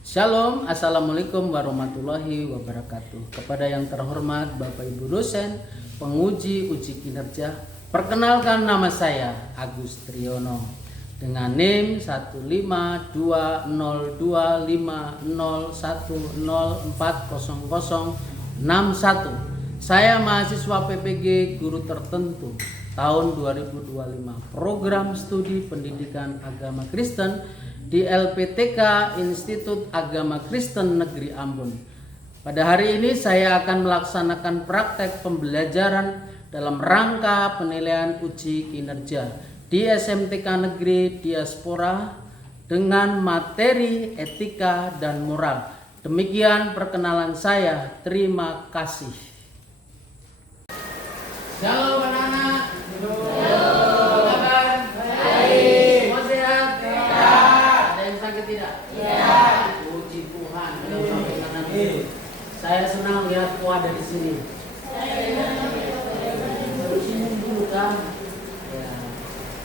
Shalom, Assalamualaikum warahmatullahi wabarakatuh. Kepada yang terhormat Bapak Ibu dosen, penguji uji kinerja, perkenalkan nama saya Agus Triyono dengan NIM 1522050104061. Saya mahasiswa PPG Guru Tertentu tahun 2025, program studi pendidikan agama Kristen di LPTK Institut Agama Kristen Negeri Ambon. Pada hari ini saya akan melaksanakan praktek pembelajaran dalam rangka penilaian uji kinerja di SMTK Negeri Diaspora dengan materi etika dan moral. Demikian perkenalan saya. Terima kasih. Shalom anak-anak. Saya senang lihat kau ada di sini. Terus ini dulu kan.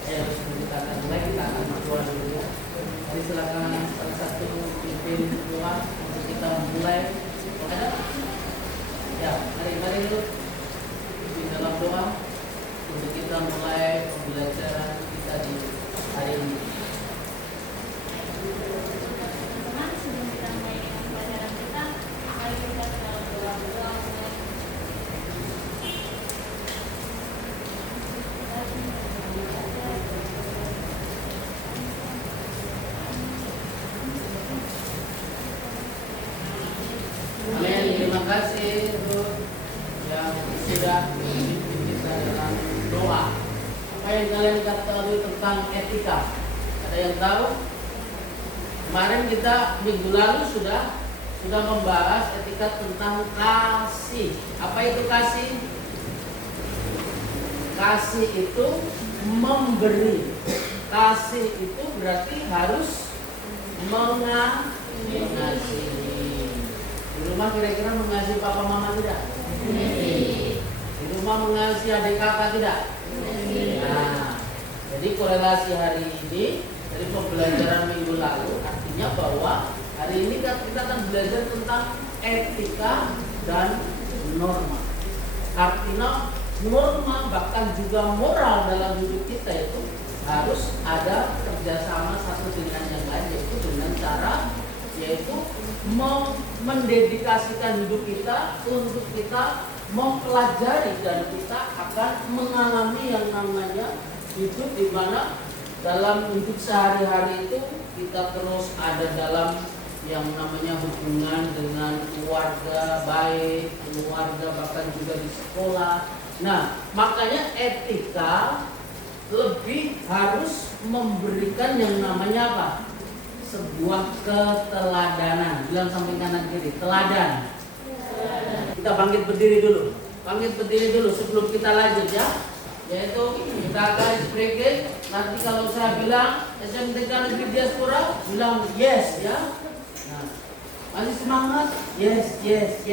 Ya, kita akan mulai, kita akan berdoa dulu ya. Jadi silakan salah satu pimpin doa untuk kita mulai. Ada? Ya, mari dulu di dalam doa untuk kita mulai pembelajaran kita di hari ini. Terima kasih untuk yang sudah memimpin kita dalam doa. Apa yang kalian ketahui tentang etika? Ada yang tahu? Kemarin kita minggu lalu sudah membahas etika tentang kasih. Apa itu kasih? Kasih itu memberi. Kasih itu berarti harus mengasihi. Di rumah kira-kira mengasihi papa mama tidak? Di rumah mengasihi adik kakak tidak? Nah, jadi korelasi hari ini dari pembelajaran minggu lalu artinya bahwa hari ini kita akan belajar tentang etika dan norma. Artinya norma bahkan juga moral dalam hidup kita itu harus ada kerjasama satu dengan yang lain, yaitu dengan cara mendedikasikan hidup kita untuk kita mempelajari dan kita akan mengalami yang namanya hidup di mana dalam hidup sehari-hari itu kita terus ada dalam yang namanya hubungan dengan keluarga baik, keluarga bahkan juga di sekolah. Nah, makanya etika lebih harus memberikan yang namanya apa? Sebuah keteladanan. Bilang samping kanan kiri, teladan. Kita bangkit berdiri dulu sebelum kita lanjut ya. Yaitu kita akan break. Nanti kalau saya bilang SMTK Negeri Diaspora, bilang yes ya. Nah, masih semangat? Yes. Ya, 1,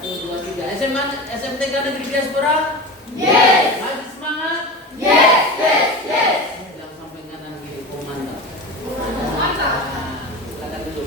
2, 3. SMTK Negeri Diaspora? Yes. Masih semangat? Yes. Bilang samping kanan kiri, komandan. Silakan dulu.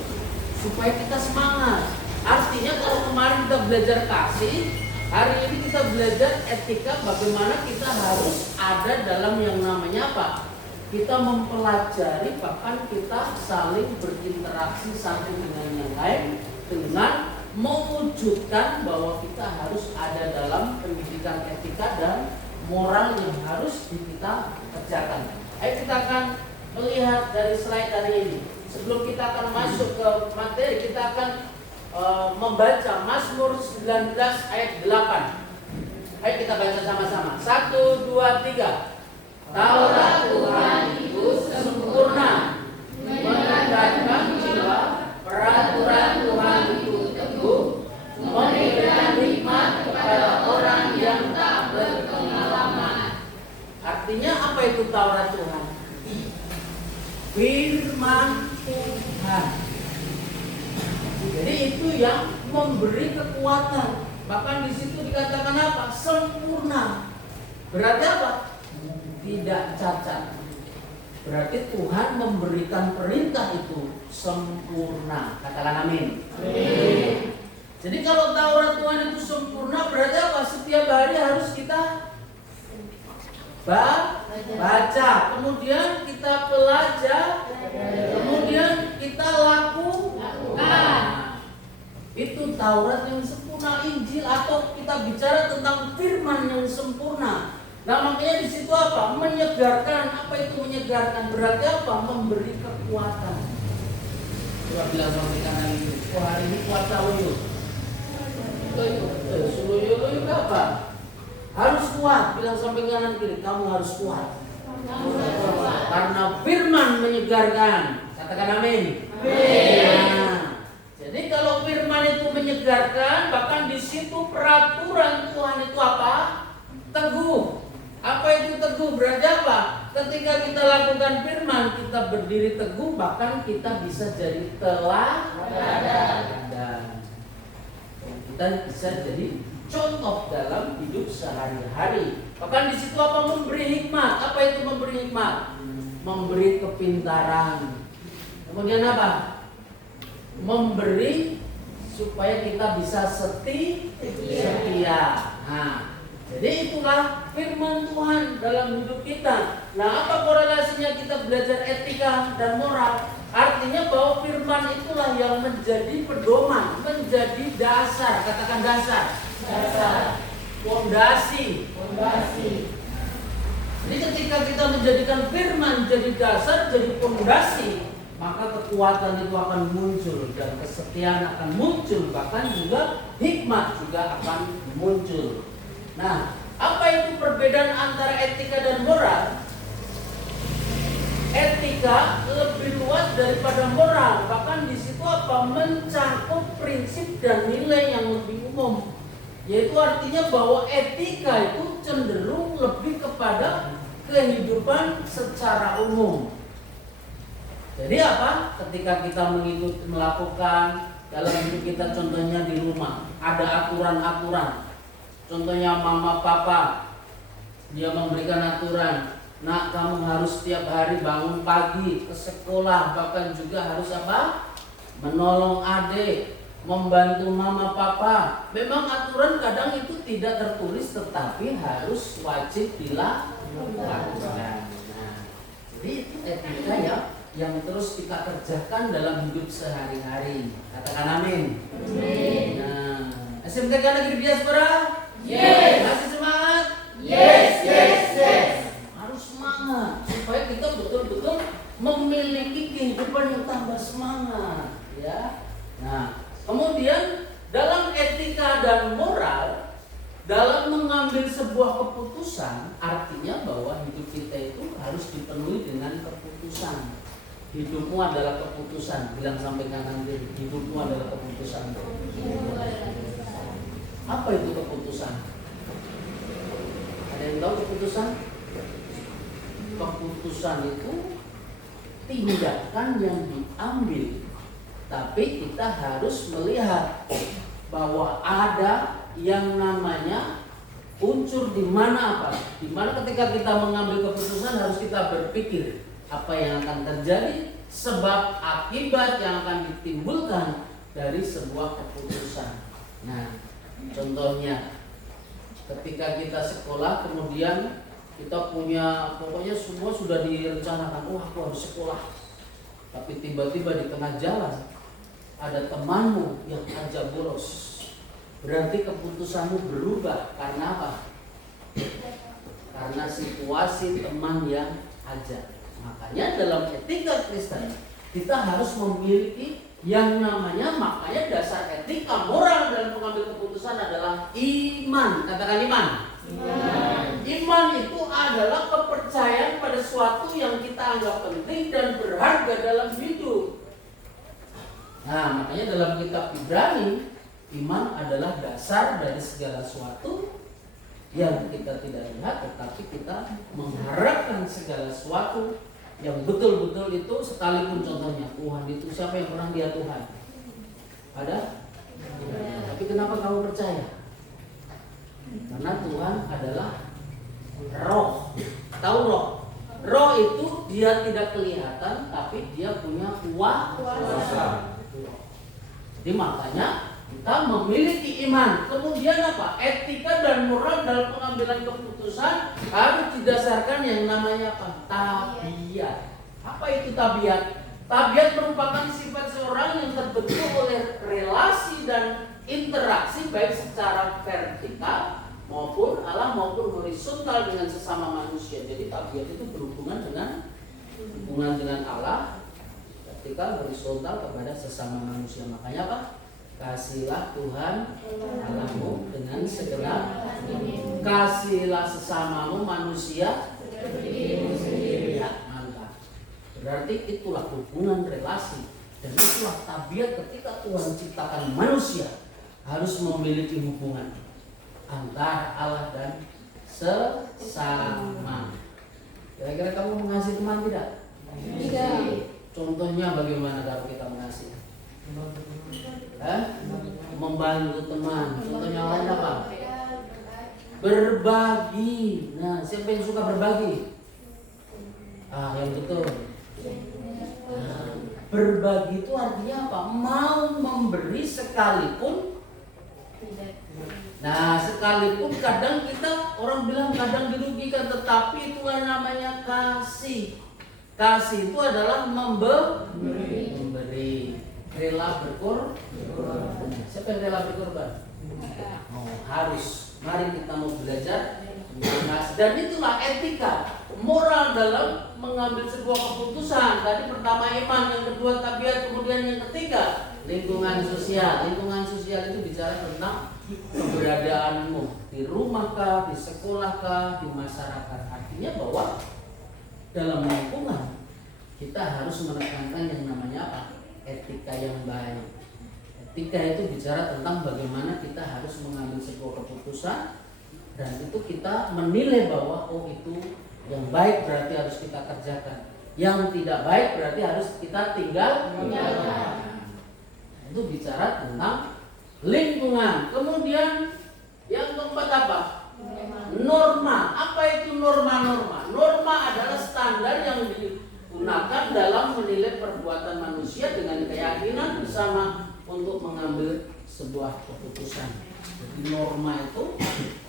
Supaya kita semangat. Artinya kalau kemarin kita belajar kasih, hari ini kita belajar etika, bagaimana kita harus ada dalam yang namanya apa? Kita mempelajari, bahkan kita saling berinteraksi satu dengan yang lain dengan mewujudkan bahwa kita harus ada dalam pendidikan etika dan moral yang harus kita kerjakan. Ayo kita akan melihat dari slide hari ini. Sebelum kita akan masuk ke materi, kita akan membaca Mazmur 19 ayat 8. Ayo kita baca sama-sama. 1, 2, 3. Taurat Tuhan itu sempurna, mengajarkan jiwa. Peraturan Tuhan itu teguh, memberikan hikmat kepada orang yang tak berpengalaman. Artinya apa itu Taurat Tuhan? Firman Tuhan. Jadi itu yang memberi kekuatan. Bahkan di situ dikatakan apa? Sempurna. Berarti apa? Tidak cacat. Berarti Tuhan memberikan perintah itu sempurna. Katakan amin. Jadi kalau Taurat Tuhan itu sempurna, berarti apa? Setiap hari harus kita baca, kemudian kita pelajari, kemudian kita lakukan. Itu Taurat yang sempurna, Injil, atau kita bicara tentang firman yang sempurna. Nah, makanya di situ apa? Menyegarkan. Apa itu menyegarkan? Berarti apa? Memberi kekuatan. Coba bilang sama kanan ini, wah hari ini kuat loyo. Loyo apa? Harus kuat. Bilang sampai kanan kiri, kamu harus kuat. Karena firman menyegarkan. Katakan amin. Nah, jadi kalau firman itu menyegarkan, bahkan di situ peraturan Tuhan itu apa? Teguh. Apa itu teguh? Berarti apa? Ketika kita lakukan firman, kita berdiri teguh, bahkan kita bisa jadi teladan. Kita bisa jadi contoh dalam hidup sehari-hari. Bahkan di situ apa? Memberi hikmat. Apa itu memberi hikmat? Memberi kepintaran. Kemudian apa? Memberi supaya kita bisa setia. Nah, jadi itulah firman Tuhan dalam hidup kita. Nah, apa korelasinya kita belajar etika dan moral? Artinya bahwa firman itulah yang menjadi pedoman, menjadi dasar. Katakan dasar. Fondasi. Jadi ketika kita menjadikan firman jadi dasar, jadi fondasi, maka kekuatan itu akan muncul dan kesetiaan akan muncul, bahkan juga hikmat juga akan muncul. Nah, apa itu perbedaan antara etika dan moral? Etika lebih luas daripada moral, bahkan di situ apa? Mencakup prinsip dan nilai yang lebih umum. Yaitu artinya bahwa etika itu cenderung lebih kepada kehidupan secara umum. Jadi apa? Ketika kita melakukan dalam hidup kita, contohnya di rumah, ada aturan-aturan. Contohnya mama papa, dia memberikan aturan. Nak, kamu harus setiap hari bangun pagi ke sekolah, bahkan juga harus apa? Menolong adik, membantu mama papa. Memang aturan kadang itu tidak tertulis, tetapi harus wajib dilakukan. Nah, jadi itu etika ya, yang terus kita kerjakan dalam hidup sehari-hari. Katakan amin. Nah, SMK Negeri Diaspora? Yes. Masih semangat? Yes. Harus semangat supaya kita betul-betul memiliki kehidupan yang tambah semangat, ya. Nah, kemudian dalam etika dan moral, dalam mengambil sebuah keputusan, artinya bahwa hidup kita itu harus dipenuhi dengan keputusan. Hidupmu adalah keputusan. Bilang sampai kanan kiri, hidupmu adalah keputusan. Apa itu keputusan? Ada yang tahu keputusan? Keputusan itu tindakan yang diambil, tapi kita harus melihat bahwa ada yang namanya unsur di mana apa? Di mana ketika kita mengambil keputusan harus kita berpikir apa yang akan terjadi, sebab akibat yang akan ditimbulkan dari sebuah keputusan. Nah, contohnya ketika kita sekolah, kemudian kita punya, pokoknya semua sudah direncanakan, aku harus sekolah. Tapi tiba-tiba di tengah jalan ada temanmu yang ajak bolos. Berarti keputusanmu berubah karena apa? Karena situasi teman yang ajak. Makanya dalam etika Kristen kita harus memiliki yang namanya, makanya dasar etika moral dalam mengambil keputusan adalah iman. Katakan iman. Iman itu adalah kepercayaan pada sesuatu yang kita anggap penting dan berharga dalam hidup. Nah, makanya dalam kitab Ibrani, iman adalah dasar dari segala sesuatu yang kita tidak lihat, tetapi kita mengharapkan segala sesuatu yang betul-betul itu, sekalipun contohnya Tuhan itu, siapa yang pernah lihat Tuhan? Ada? Tapi kenapa kamu percaya? Karena Tuhan adalah roh. Tahu roh? Roh itu dia tidak kelihatan, tapi dia punya kuasa. Jadi makanya kita memiliki iman. Kemudian apa? Etika dan moral dalam pengambilan keputusan harus didasarkan yang namanya apa? Tabiat. Apa itu tabiat? Tabiat merupakan sifat seorang yang terbentuk oleh relasi dan interaksi baik secara vertikal maupun horizontal dengan sesama manusia. Jadi tabiat itu berhubungan dengan hubungan dengan Allah, vertikal, horizontal kepada sesama manusia. Makanya apa? Kasihilah Tuhan Allahmu dengan segenap hatimu. Kasihilah sesamamu manusia mantap. Berarti itulah hubungan relasi dan itulah tabiat ketika Tuhan ciptakan manusia harus memiliki hubungan antara Allah dan sesama. Kira-kira kamu mengasihi teman tidak? Tidak. Contohnya bagaimana kalau kita mengasihi? Membantu teman. Contohnya lain apa? Berbagi. Nah, siapa yang suka berbagi? Yang betul. Nah, berbagi itu artinya apa? Mau memberi sekalipun. Nah, sekalipun kadang kita orang bilang kadang dirugikan, tetapi itulah namanya kasih. Kasih itu adalah memberi. Rela berkorban. Siapa yang rela berkorban? Harus. Mari kita mau belajar. Dan itulah etika, moral dalam mengambil sebuah keputusan. Tadi pertama iman, yang kedua tabiat, kemudian yang ketiga lingkungan sosial. Lingkungan sosial itu bicara tentang keberadaanmu di rumah kah, di sekolah kah, di masyarakat. Artinya bahwa dalam lingkungan kita harus menekankan yang namanya apa? Etika yang baik. Etika itu bicara tentang bagaimana kita harus mengambil sebuah keputusan dan itu kita menilai bahwa itu yang baik berarti harus kita kerjakan, yang tidak baik berarti harus kita tinggalkan. Itu bicara tentang lingkungan. Kemudian yang keempat apa? Norma. Apa itu norma-norma? Norma adalah standar yang digunakan dalam menilai perbuatan manusia dengan keyakinan bersama untuk mengambil sebuah keputusan. Jadi norma itu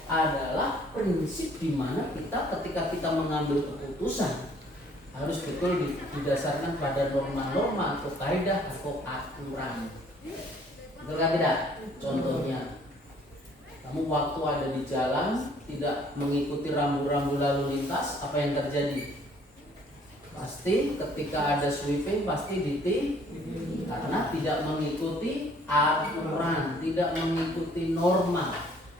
adalah prinsip di mana kita ketika kita mengambil keputusan harus betul didasarkan pada norma-norma atau kaidah atau aturan. Betul kan tidak? Contohnya, kamu waktu ada di jalan tidak mengikuti rambu-rambu lalu lintas, apa yang terjadi? Pasti ketika ada sweeping pasti ditilang karena tidak mengikuti aturan, tidak mengikuti norma.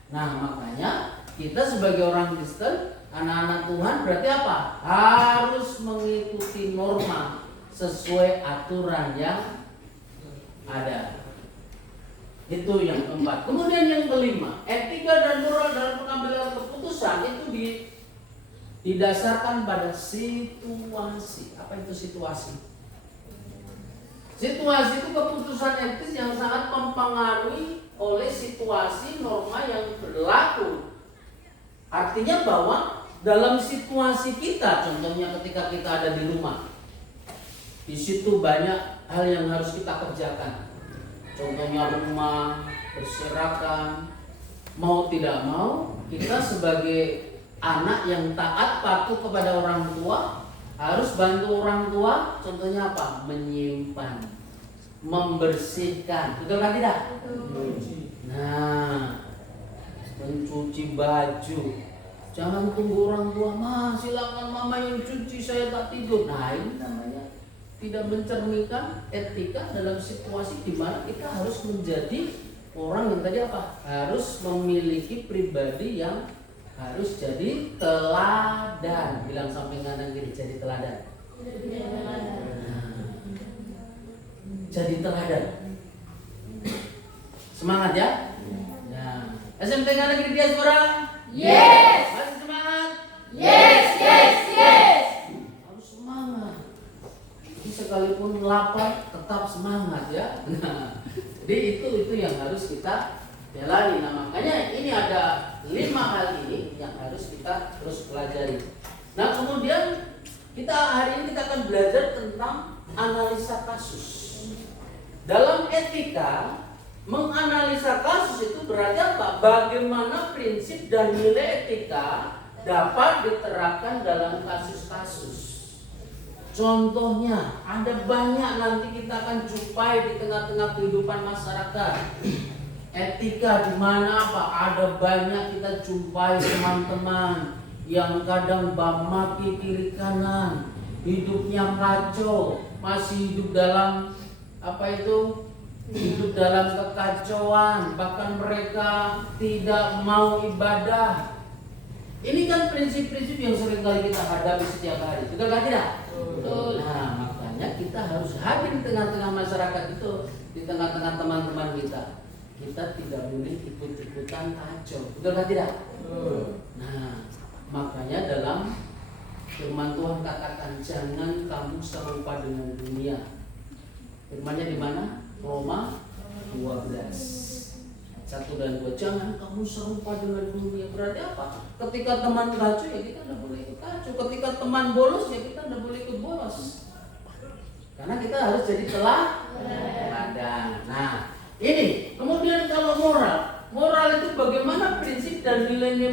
Nah, makanya kita sebagai orang Kristen, anak-anak Tuhan berarti apa? Harus mengikuti norma sesuai aturan yang ada. Itu yang keempat. Kemudian yang kelima, etika dan moral dalam pengambilan keputusan itu didasarkan pada situasi. Apa itu situasi? Situasi itu keputusan etis yang sangat mempengaruhi oleh situasi norma yang berlaku. Artinya bahwa dalam situasi kita, contohnya ketika kita ada di rumah, di situ banyak hal yang harus kita kerjakan. Contohnya rumah berserakan, mau tidak mau kita sebagai anak yang taat patuh kepada orang tua harus bantu orang tua. Contohnya apa? Menyimpan, membersihkan, betul kan tidak? Nah, mencuci baju. Jangan tunggu orang tua, silakan mama yang cuci, saya tak tidur. Nah, ini namanya tidak mencerminkan etika dalam situasi di mana kita harus menjadi orang yang tadi apa? Harus memiliki pribadi yang harus jadi teladan. Bilang samping kanan kiri, jadi teladan. Jadi teladan. Semangat ya. Nah, SMP kanan kiri diaspora. Yes. Masih semangat? Yes. Harus semangat. Jadi sekalipun lapar tetap semangat ya. Nah, jadi itu yang harus kita jalani. Nah, makanya ini ada 5 hal ini yang harus kita terus pelajari. Nah, kemudian Kita hari ini kita akan belajar tentang analisa kasus. Dalam etika, menganalisa kasus itu berarti apa? Bagaimana prinsip dan nilai etika dapat diterapkan dalam kasus-kasus. Contohnya, ada banyak nanti kita akan jumpai di tengah-tengah kehidupan masyarakat. Etika di mana apa? Ada banyak kita jumpai teman-teman yang kadang maki kiri kanan, hidupnya kacau, masih hidup dalam apa itu? Hidup dalam kekacauan, bahkan mereka tidak mau ibadah. Ini kan prinsip-prinsip yang sering kali kita hadapi setiap hari, betul kan tidak? Betul. Nah, makanya kita harus hadir di tengah-tengah masyarakat itu, di tengah-tengah teman-teman kita. Kita tidak boleh ikut-ikutan kacau, betul kan tidak? Nah, makanya dalam firman Tuhan katakan jangan kamu serupa dengan dunia. Firmannya di mana? Roma 12. 1 dan 2, jangan kamu serupa dengan dunia. Berarti apa? Ketika teman kacau ya kita tidak boleh ikut kacau. Ketika teman bolos ya kita tidak boleh ikut bolos. Karena kita harus jadi teladan. Nah, ini kemudian kalau moral itu bagaimana prinsip dan nilai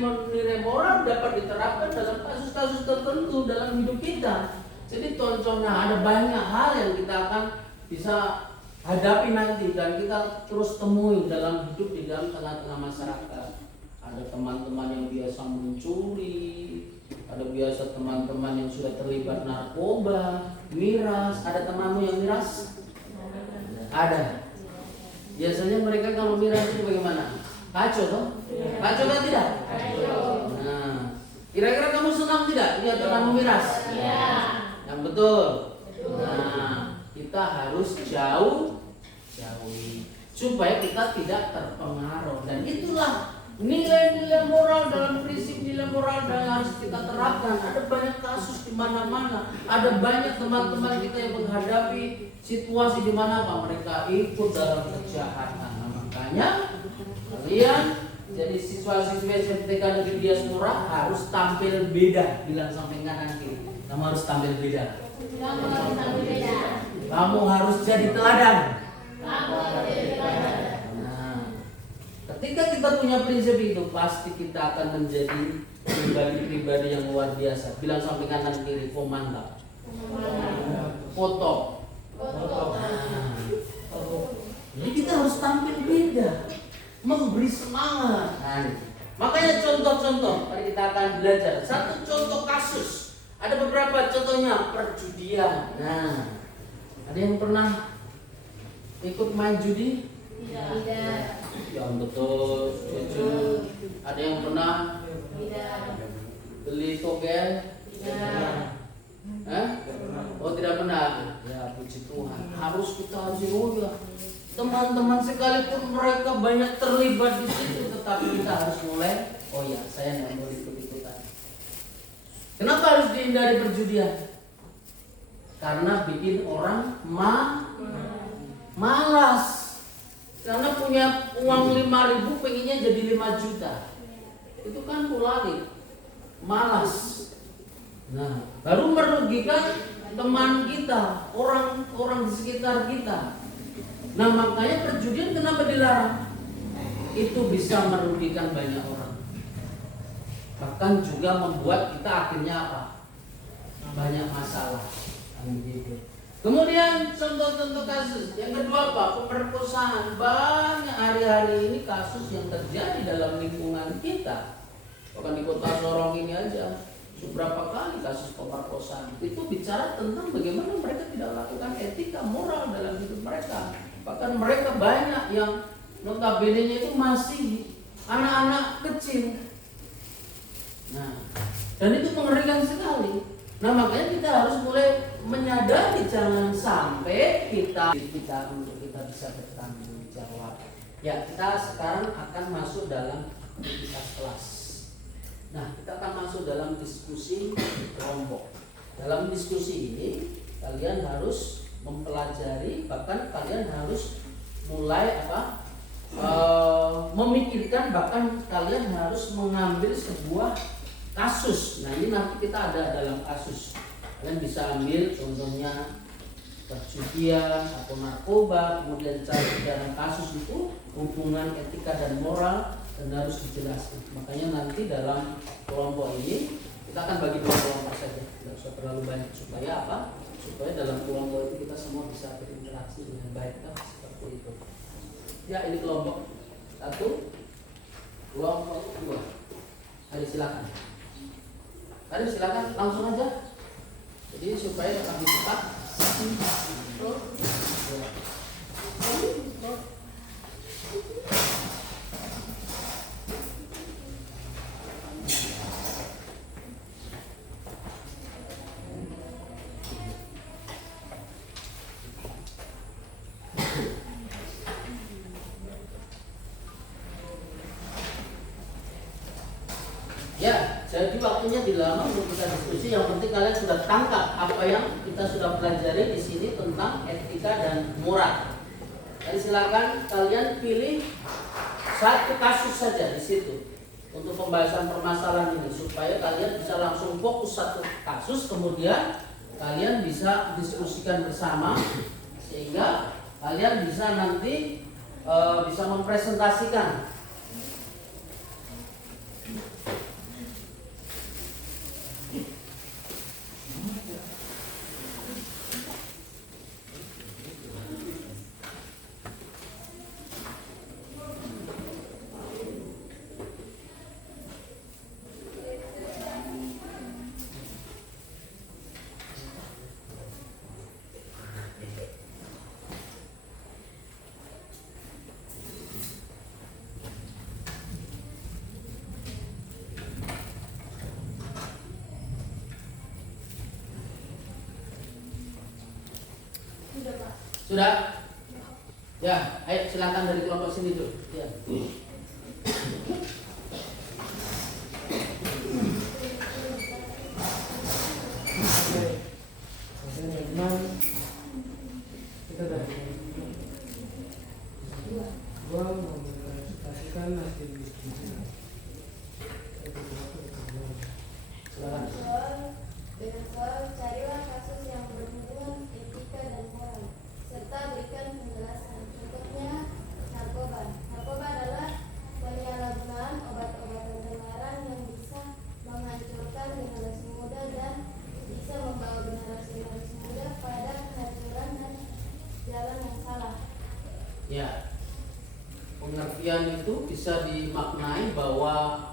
moral dapat diterapkan dalam kasus-kasus tertentu dalam hidup kita. Jadi contohnya ada banyak hal yang kita akan bisa hadapi nanti dan kita terus temui dalam hidup di dalam tengah-tengah masyarakat. Ada teman-teman yang biasa mencuri, ada biasa teman-teman yang sudah terlibat narkoba, miras. Ada temanmu yang miras? Ada. Biasanya mereka kalau miras itu bagaimana? Kacau toh? Kacau kan tidak? Nah, kira-kira kamu senang tidak lihat temanmu miras? Iya. Yang betul. Nah, kita harus jauhi supaya kita tidak terpengaruh, dan itulah nilai-nilai moral dalam prinsip nilai moral yang harus kita terapkan. Ada banyak kasus di mana-mana, ada banyak teman-teman kita yang menghadapi situasi di mana mereka ikut dalam kejahatan. Nah, makanya kalian jadi siswa-siswa SMTK Negeri Diaspora harus tampil beda. Bilang samping kanan kiri, kamu harus tampil beda. Kamu harus jadi teladan. Nah, ketika kita punya prinsip itu, pasti kita akan menjadi pribadi-pribadi yang luar biasa. Bilang samping kanan kiri, mantap. Foto. Jadi kita harus tampil beda, memberi semangat. Nah, makanya contoh-contoh, mari kita akan belajar. Satu contoh kasus. Ada beberapa contohnya, perjudian. Nah, ada yang pernah ikut main judi? Tidak. Yang betul, jujur. Ada yang pernah? Tidak. Beli togel? Tidak. Oh, tidak pernah. Ya, puji Tuhan. Harus kita ya. Teman-teman sekalipun mereka banyak terlibat di situ, tetapi kita harus mulai. Oh ya, saya tidak mau ikut-ikutan. Kenapa harus dihindari perjudian? Karena bikin orang malas. Karena punya uang 5.000 pengennya jadi 5 juta. Itu kan pulali. Malas. Nah, baru merugikan teman kita, orang-orang di sekitar kita. Nah, makanya perjudian kenapa dilarang? Itu bisa merugikan banyak orang. Bahkan juga membuat kita akhirnya apa? Banyak masalah. Kemudian contoh-contoh kasus. Yang kedua apa? Pemerkosaan. Banyak hari-hari ini kasus yang terjadi dalam lingkungan kita. Bahkan di kota Sorong ini aja beberapa kali kasus pemerkosaan. Itu bicara tentang bagaimana mereka tidak melakukan etika moral dalam hidup mereka. Bahkan mereka banyak yang notabene-nya itu masih anak-anak kecil. Nah, dan itu mengerikan sekali. Nah, makanya kita harus mulai menyadari jangan sampai kita untuk kita bisa bertanggung jawab. Ya, kita sekarang akan masuk dalam aktivitas kelas. Nah, kita akan masuk dalam diskusi kelompok. Dalam diskusi ini kalian harus mempelajari, bahkan kalian harus mulai memikirkan, bahkan kalian harus mengambil sebuah kasus. Nah, ini nanti kita ada dalam kasus. Kalian bisa ambil contohnya perjudian atau narkoba, kemudian cari dalam kasus itu hubungan etika dan moral dan harus dijelaskan. Makanya nanti dalam kelompok ini kita akan bagi dua kelompok saja, tidak usah terlalu banyak supaya apa? Supaya dalam kelompok itu kita semua bisa berinteraksi dengan baik kan? Seperti itu. Ya ini kelompok 1, kelompok 2. Ayo silakan. Ayo silakan langsung aja. Jadi supaya lebih cepat. Ya, jadi waktunya dilama untuk kita diskusi. Yang penting kalian sudah tangkap apa yang kita sudah pelajari di sini tentang etika dan moral. Jadi silakan kalian pilih satu kasus saja di situ untuk pembahasan permasalahan ini supaya kalian bisa langsung fokus satu kasus, kemudian kalian bisa diskusikan bersama sehingga kalian bisa nanti bisa mempresentasikan. Sudah? Ya, ayo silakan dari kelompok sini dulu. Ya. Kita dari gua mau menginvestasikan hasil diskusi. Silakan. Dengan soal carilah kasus yang berhubungan etika dan moral serta berikan penjelasan. Contohnya narkoba. Narkoba adalah penyalahgunaan obat-obatan terlarang yang bisa menghancurkan generasi muda dan bisa membawa generasi muda pada kehancuran dan jalan yang salah. Ya. Pengertian itu bisa dimaknai bahwa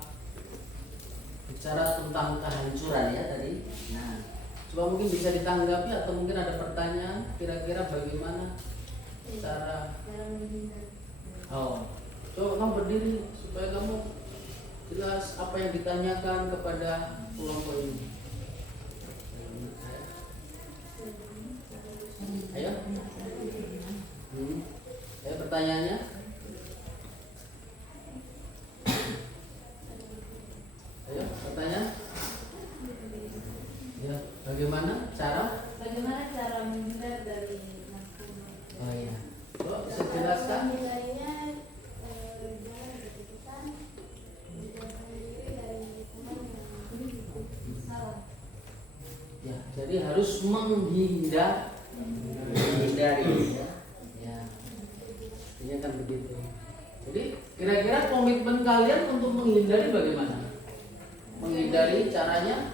bicara tentang kehancuran ya tadi. Nah, coba mungkin bisa ditanggapi atau mungkin ada pertanyaan kira-kira bagaimana cara. Oh, coba kamu berdiri supaya kamu jelas apa yang ditanyakan kepada kelompok ini. Ayo. Ayo pertanyaannya. Ayo pertanyaan. Ya, bagaimana cara? Bagaimana cara menghindar dari narkoba? Oh iya. Coba bisa jelaskan. Menghindarinya jangan berkeputusan, menjauhkan diri dari teman yang salah. Ya, jadi harus menghindari ya. Ya. Ini kan begitu. Jadi kira-kira komitmen kalian untuk menghindari bagaimana? Menghindari caranya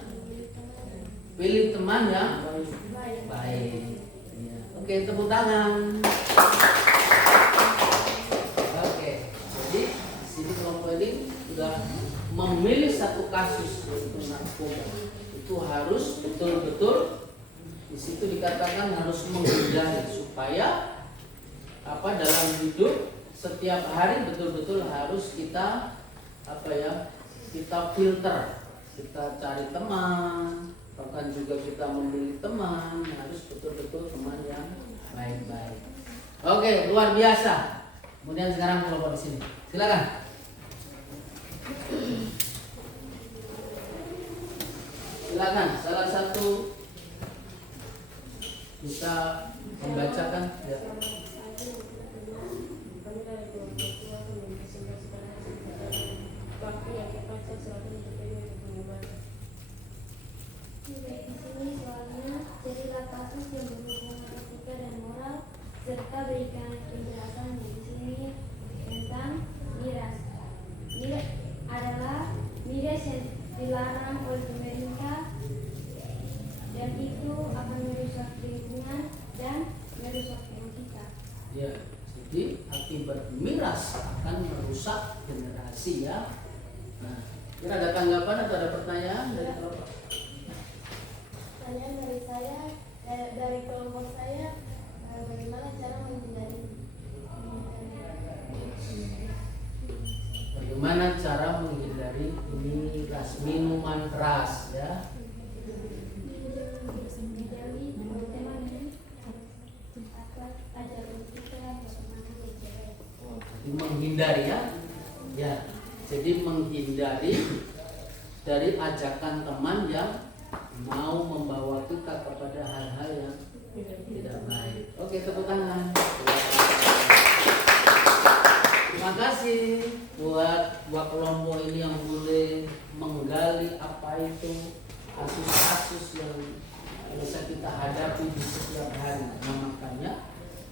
pilih teman yang baik. Ya. Oke, tepuk tangan. Oke, jadi di sini kelompok ini sudah memilih satu kasus untuk narkoba. Itu harus betul-betul di situ dikatakan harus menghindari supaya apa dalam hidup setiap hari betul-betul harus kita apa ya kita filter, kita cari teman, bahkan juga kita memilih teman harus betul-betul teman yang baik-baik. Oke, luar biasa. Kemudian sekarang kelompok di sini, silakan. Silakan, salah satu bisa membacakan. Ya. Kami dari kelompok tua akan mempresentasikan hasil pencarian waktu yang tepat sesuatu untuk pengobatan. Di sini soalnya Jadi akibat miras akan merusak generasi ya. Nah, kira ada tanggapan atau ada pertanyaan dari Bapak? Pertanyaan dari saya, dari kelompok saya, bagaimana cara menghindari Bagaimana cara menghindari miras, minuman keras ya? menjauhi teman-teman ajar kita bagaimana bercerai. Jadi menghindari ya. Ya. Jadi menghindari dari ajakan teman yang mau membawa kita kepada hal-hal yang tidak baik. Oke, tepuk tangan. Terima kasih buat dua kelompok ini yang boleh menggali apa itu kasus-kasus yang bisa kita hadapi di setiap hari. Nah, makanya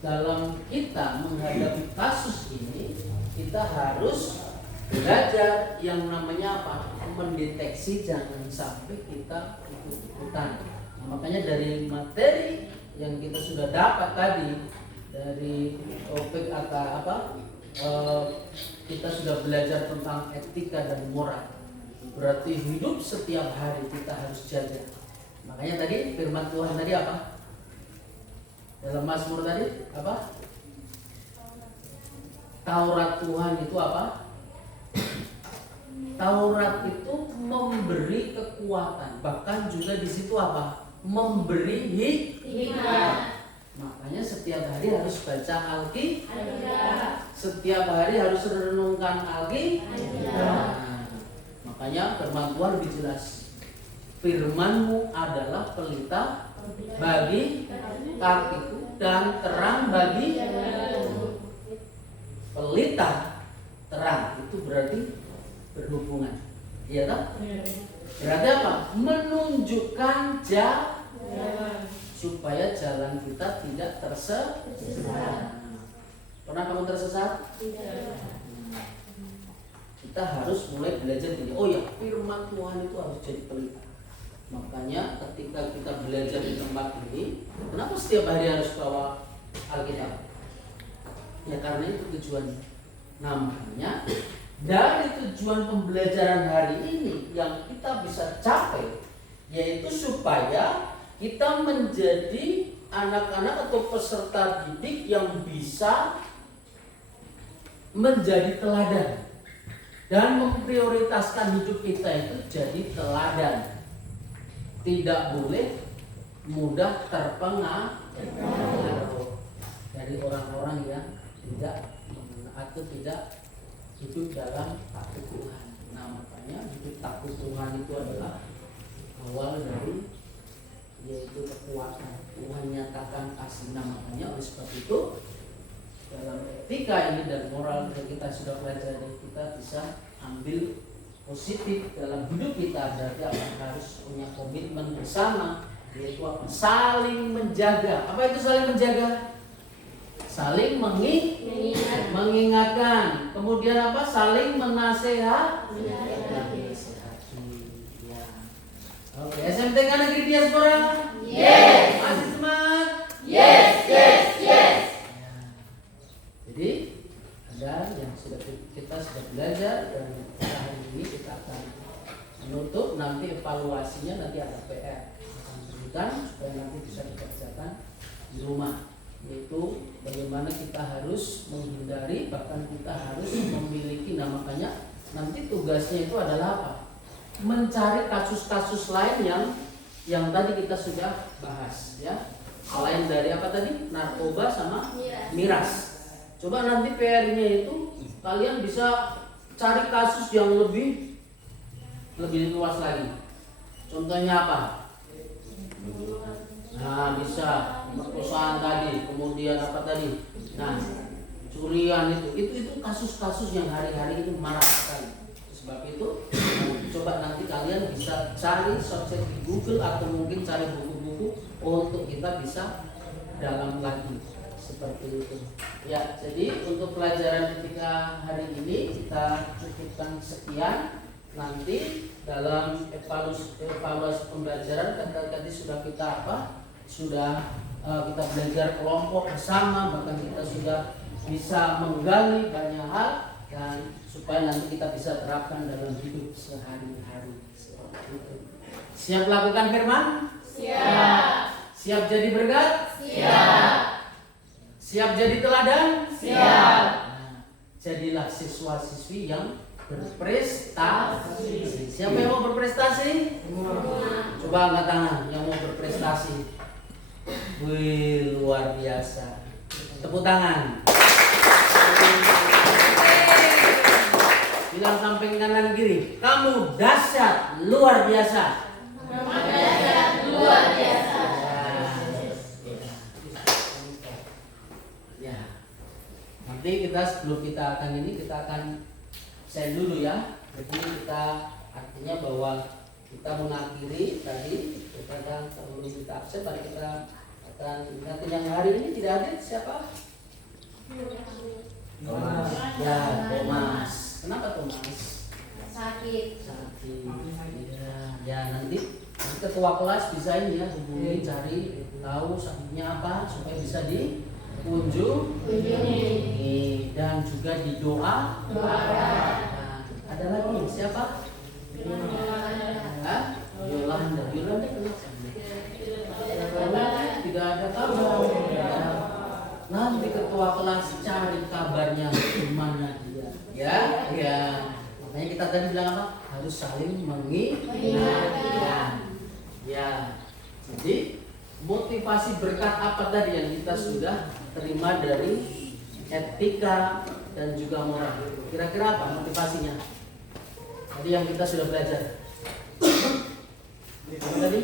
dalam kita menghadapi kasus ini kita harus belajar yang namanya apa? Mendeteksi, jangan sampai kita ikut-ikutan. Nah, makanya dari materi yang kita sudah dapat tadi dari topik atau apa? Kita sudah belajar tentang etika dan moral. Berarti hidup setiap hari kita harus jaga. Makanya tadi firman Tuhan tadi apa? Dalam Mazmur tadi apa? Taurat Tuhan itu apa? Taurat itu memberi kekuatan, bahkan juga di situ apa? Memberi hikmat. Makanya setiap hari harus baca Alkitab. Setiap hari harus renungkan Alkitab. Nah, makanya firman Tuhan lebih jelas. Firman-Mu adalah pelita bagi kakiku dan terang bagi pelita terang. Itu berarti berhubungan. Iya toh? Berarti apa? Menunjukkan jalan supaya jalan kita tidak tersesat. Pernah kamu tersesat? Tidak. Kita harus mulai belajar ini. Oh ya, firman Tuhan itu harus jadi pelita. Makanya ketika kita belajar di tempat ini, kenapa setiap hari harus bawa Alkitab? Ya karena itu tujuannya. Nah, makanya dari tujuan pembelajaran hari ini yang kita bisa capai, yaitu supaya kita menjadi anak-anak atau peserta didik yang bisa menjadi teladan dan memprioritaskan hidup kita itu jadi teladan. Tidak boleh mudah terpengaruh dari orang-orang yang tidak atau tidak hidup dalam takut Tuhan. Nah, makanya hidup takut Tuhan itu adalah awal dari yaitu kekuatan. Tuhan nyatakan kasih. Nah, makanya oleh sebab itu dalam etika ini dan moral yang kita sudah pelajari, kita bisa ambil positif dalam hidup kita. Berarti akan harus punya komitmen bersama, yaitu apa? Saling menjaga. Apa itu saling menjaga? Saling mengingatkan. Kemudian apa? Saling menasehati. Ya. Oke, SMTK Negeri Diaspora? Yes. Masih semangat? Yes. Ya. Jadi ada yang sudah kita sudah belajar dan hari ini kita akan menutup. Nanti evaluasinya nanti ada PR akan berikan supaya nanti bisa dikerjakan di rumah, yaitu bagaimana kita harus menghindari, bahkan kita harus memiliki. Nah, makanya nanti tugasnya itu adalah apa? Mencari kasus-kasus lain yang tadi kita sudah bahas ya. Selain dari apa tadi? Narkoba sama miras. Coba nanti PR-nya itu kalian bisa cari kasus yang lebih luas lagi. Contohnya apa? Nah, bisa perkosaan tadi, kemudian apa tadi? Nah, curian itu kasus-kasus yang hari-hari itu marak sekali. Sebab itu coba nanti kalian bisa cari search di Google atau mungkin cari buku-buku untuk kita bisa dalam lagi seperti itu. Ya, jadi untuk pelajaran ketika hari ini kita cukupkan sekian. Nanti dalam evaluasi pembelajaran tadi sudah kita kita belajar kelompok bersama, bahkan kita sudah bisa menggali banyak hal dan supaya nanti kita bisa terapkan dalam hidup sehari-hari. Siap lakukan firman? Siap. Siap jadi berkat? Siap. Siap jadi teladan? Siap. Nah, jadilah siswa-siswi yang berprestasi. Siapa yang mau berprestasi? Coba angkat tangan yang mau berprestasi. Wih, luar biasa. Tepuk tangan. Bilang samping kanan kiri, kamu dahsyat, luar biasa. Luar biasa. Ya. Nanti kita sebelum kita akan send dulu ya. Jadi kita artinya bahwa kita mengakhiri tadi kita akan sebelum kita absen, mari kita akan ingatin yang hari ini tidak hadir siapa? Thomas. Ya, Thomas. Kenapa Thomas? Sakit. Sakit. Ya, nanti ketua kelas bisa ini ya hubungi, cari tahu sakitnya apa supaya bisa dikunjungi dan juga didoa. Nah, ada lagi siapa? Hah? Yolanda. Yolanda kenapa? Tidak ada kabar. Nanti ketua kelas cari kabarnya gimana dia. Ya. Makanya kita tadi bilang apa? Harus saling mengingatkan. Ya. Jadi motivasi berkat apa tadi yang kita sudah terima dari etika dan juga moral? Kira-kira apa motivasinya? Tadi yang kita sudah belajar. Apa tadi?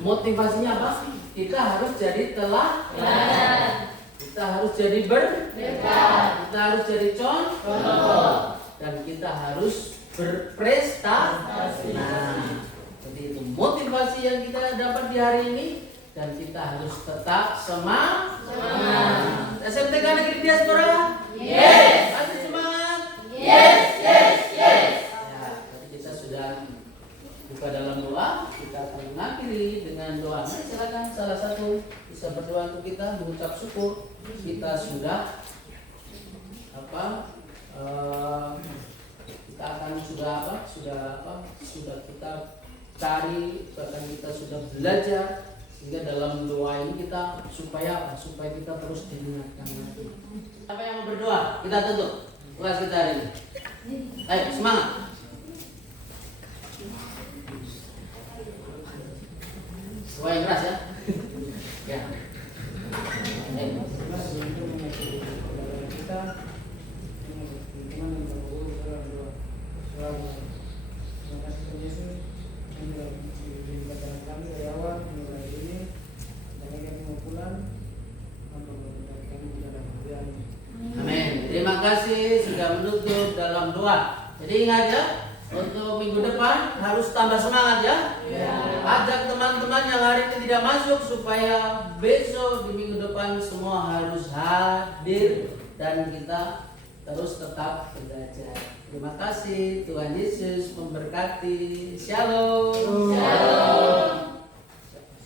Motivasinya apa? Kita harus jadi teladan. Kita harus jadi berkat. Kita harus jadi contoh. Dan kita harus berprestasi. Nah, jadi itu motivasi yang kita dapat di hari ini dan kita harus tetap semangat. SMTK Negeri Diaspora? Yes. Masih semangat? Yes. Ya, tadi kita sudah buka dalam doa, kita akan mengakhiri dengan doa. Nah, silakan salah satu bisa berdoa untuk kita mengucap syukur. Kita sudah sudah kita cari, bahkan kita sudah belajar sehingga dalam doa ini kita supaya kita terus diingatkan lagi. Apa yang mau berdoa? Kita tutup kelas kita hari ini. Ayo semangat. Doa yang keras ya. Ya. Amin. Terima kasih sudah menutup dalam doa. Jadi ingat ya, untuk minggu depan harus tambah semangat ya. Ajak teman-teman yang hari ini tidak masuk supaya besok di minggu depan semua harus hadir dan kita terus tetap belajar. Terima kasih, Tuhan Yesus memberkati. Shalom. Shalom.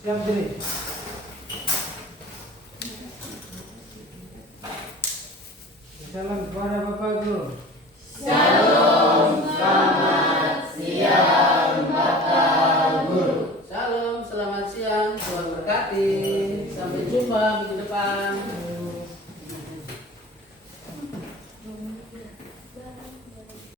Siap jadi. Salam kepada Bapak Guru. Shalom. Selamat siang Bapak Guru. Shalom, selamat siang, Tuhan berkati. Sampai jumpa minggu depan.